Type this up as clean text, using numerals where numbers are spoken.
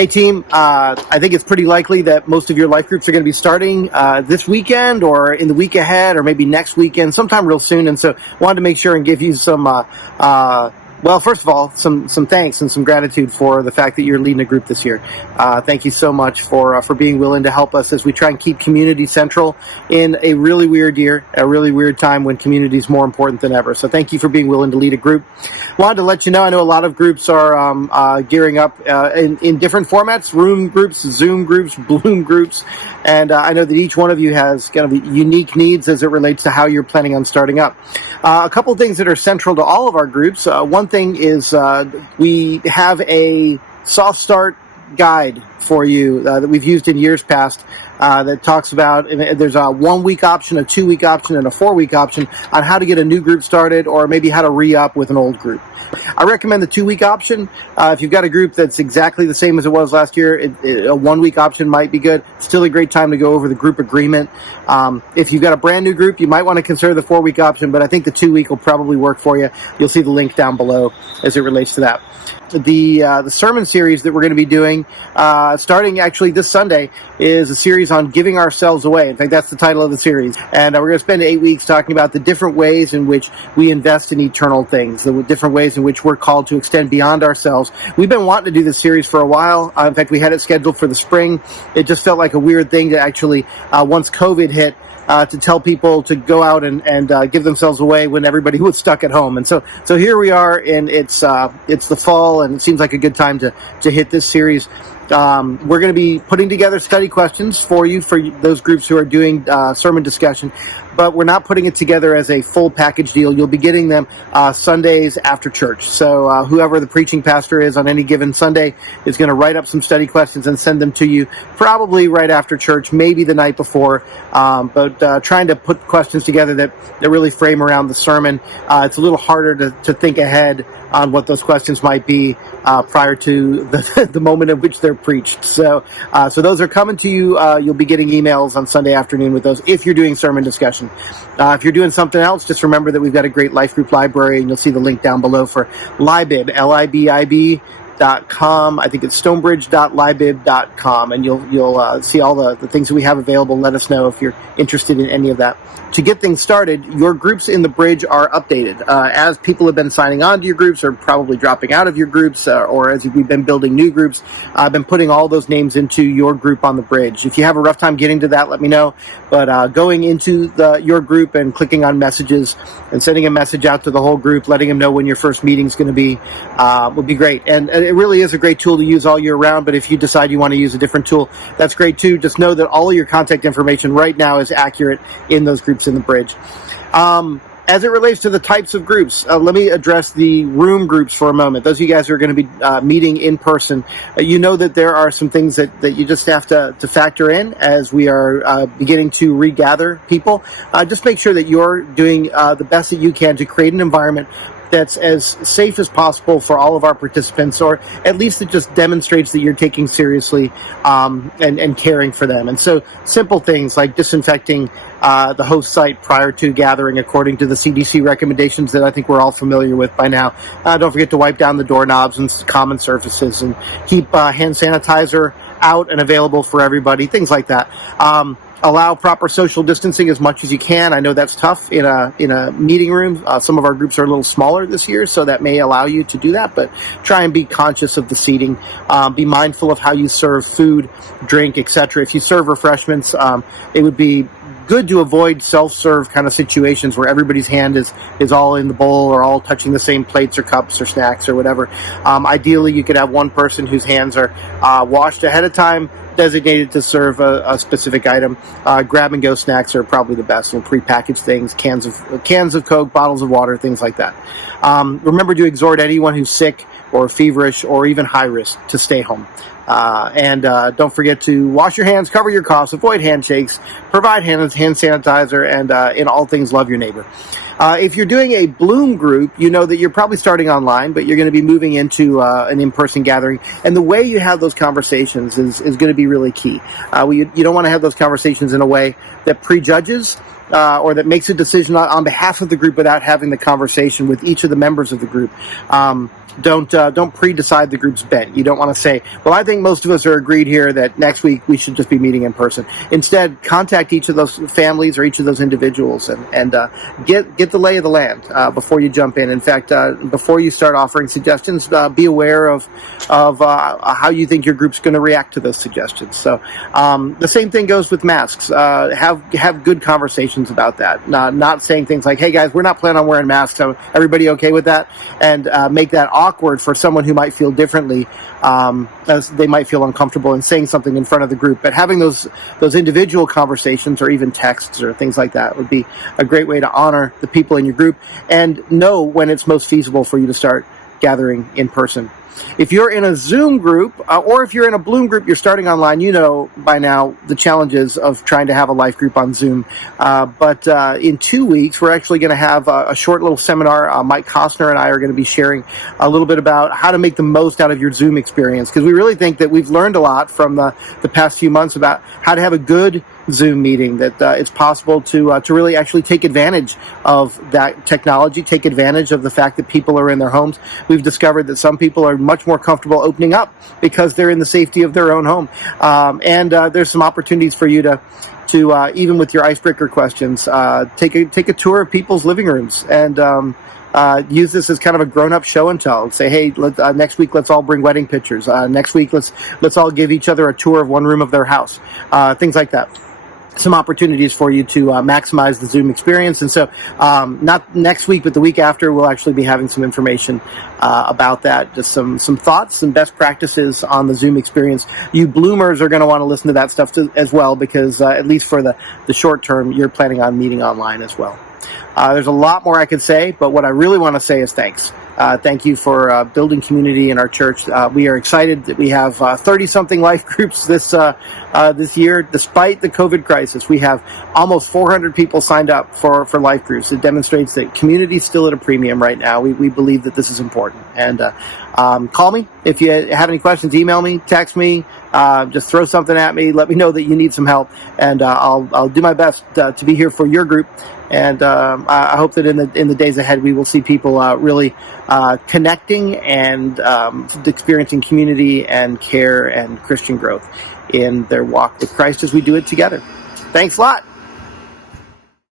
Hey team, I think it's pretty likely that most of your life groups are going to be starting this weekend or in the week ahead or maybe next weekend, sometime real soon. And so wanted to make sure and give you some, well, first of all, some thanks and some gratitude for the fact that you're leading a group this year. Thank you so much for being willing to help us as we try and keep community central in a really weird year, a really weird time when community is more important than ever. So thank you for being willing to lead a group. Wanted to let you know, I know a lot of groups are gearing up in different formats, room groups, Zoom groups, Bloom groups, and I know that each one of you has kind of unique needs as it relates to how you're planning on starting up. A couple of things that are central to all of our groups. One thing is we have a soft start guide for you that we've used in years past that talks about, and there's a 1 week option, a 2 week option, and a 4 week option on how to get a new group started or maybe how to re-up with an old group. I recommend the 2 week option. If you've got a group that's exactly the same as it was last year, a 1 week option might be good. Still a great time to go over the group agreement. If you've got a brand new group, you might want to consider the 4 week option, but I think the 2 week will probably work for you. You'll see the link down below as it relates to that. The sermon series that we're going to be doing, starting actually this Sunday, is a series on giving ourselves away. In fact, that's the title of the series. And we're going to spend 8 weeks talking about the different ways in which we invest in eternal things, the different ways in which we're called to extend beyond ourselves. We've been wanting to do this series for a while. In fact, we had it scheduled for the spring. It just felt like a weird thing to actually, once COVID hit, to tell people to go out and give themselves away when everybody was stuck at home. And so here we are, and it's the fall, and it seems like a good time to hit this series. We're going to be putting together study questions for you, for those groups who are doing sermon discussion, but we're not putting it together as a full package deal. You'll be getting them Sundays after church. So whoever the preaching pastor is on any given Sunday is going to write up some study questions and send them to you probably right after church, maybe the night before, but trying to put questions together that really frame around the sermon. It's a little harder to think ahead on what those questions might be prior to the moment in which they're preached. So those are coming to you. You'll be getting emails on Sunday afternoon with those if you're doing sermon discussion. If you're doing something else, just remember that we've got a great life group library, and you'll see the link down below for Libib, LIBIB.com. I think it's stonebridge.libib.com, and you'll see all the things that we have available. Let us know if you're interested in any of that. To get things started, your groups in the Bridge are updated. As people have been signing on to your groups or probably dropping out of your groups, or as we've been building new groups, I've been putting all those names into your group on the Bridge. If you have a rough time getting to that, let me know. But going into your group and clicking on messages and sending a message out to the whole group, letting them know when your first meeting is going to be, would be great. And it really is a great tool to use all year round, but if you decide you want to use a different tool, that's great too. Just know that all of your contact information right now is accurate in those groups in the Bridge. As it relates to the types of groups, let me address the room groups for a moment. Those of you guys who are going to be meeting in person, you know that there are some things that you just have to factor in as we are beginning to regather people. Just make sure that you're doing the best that you can to create an environment that's as safe as possible for all of our participants, or at least it just demonstrates that you're taking seriously and caring for them. And so simple things like disinfecting the host site prior to gathering according to the CDC recommendations that I think we're all familiar with by now. Don't forget to wipe down the doorknobs and common surfaces, and keep hand sanitizer out and available for everybody, things like that. Allow proper social distancing as much as you can. I know that's tough in a meeting room. Some of our groups are a little smaller this year, so that may allow you to do that, but try and be conscious of the seating. Be mindful of how you serve food, drink, etc. If you serve refreshments, it would be good to avoid self-serve kind of situations where everybody's hand is all in the bowl or all touching the same plates or cups or snacks or whatever. Ideally, you could have one person whose hands are washed ahead of time, designated to serve a specific item. Grab-and-go snacks are probably the best. Prepackaged things, cans of Coke, bottles of water, things like that. Remember to exhort anyone who's sick or feverish or even high risk to stay home. And don't forget to wash your hands, cover your coughs, avoid handshakes, provide hand sanitizer, and in all things, love your neighbor. If you're doing a Bloom group, you know that you're probably starting online, but you're going to be moving into an in-person gathering. And the way you have those conversations is going to be really key. You don't want to have those conversations in a way that prejudges or that makes a decision on behalf of the group without having the conversation with each of the members of the group. Don't pre-decide the group's bent. You don't want to say, well, I think think most of us are agreed here that next week we should just be meeting in person. Instead, contact each of those families or each of those individuals and get the lay of the land before you jump in. In fact, before you start offering suggestions, be aware of how you think your group's going to react to those suggestions. So the same thing goes with masks. Have good conversations about that. Not saying things like, "Hey guys, we're not planning on wearing masks. So everybody okay with that?" And make that awkward for someone who might feel differently, as they might feel uncomfortable in saying something in front of the group. But having those individual conversations or even texts or things like that would be a great way to honor the people in your group and know when it's most feasible for you to start gathering in person. If you're in a Zoom group or if you're in a Bloom group, you're starting online, you know by now the challenges of trying to have a life group on Zoom. But in 2 weeks, we're actually going to have a short little seminar. Mike Costner and I are going to be sharing a little bit about how to make the most out of your Zoom experience, because we really think that we've learned a lot from the past few months about how to have a good Zoom meeting, that it's possible to really actually take advantage of that technology, take advantage of the fact that people are in their homes. We've discovered that some people are much more comfortable opening up because they're in the safety of their own home. And there's some opportunities for you to even with your icebreaker questions, take a tour of people's living rooms and use this as kind of a grown-up show and tell. Say, hey, next week let's all bring wedding pictures. Next week let's all give each other a tour of one room of their house. Things like that. Some opportunities for you to maximize the Zoom experience. And so not next week, but the week after, we'll actually be having some information about that, just some thoughts, some best practices on the Zoom experience. You Bloomers are going to want to listen to that stuff as well, because at least for the short term, you're planning on meeting online as well. There's a lot more I could say, but what I really want to say is thanks. Thank you for building community in our church. We are excited that we have 30-something life groups this year. Despite the COVID crisis, we have almost 400 people signed up for life groups. It demonstrates that community is still at a premium right now. We believe that this is important. And call me if you have any questions. Email me, text me, just throw something at me. Let me know that you need some help, and I'll do my best to be here for your group. And I hope that in the days ahead, we will see people really connecting and experiencing community and care and Christian growth in their walk with Christ as we do it together. Thanks a lot.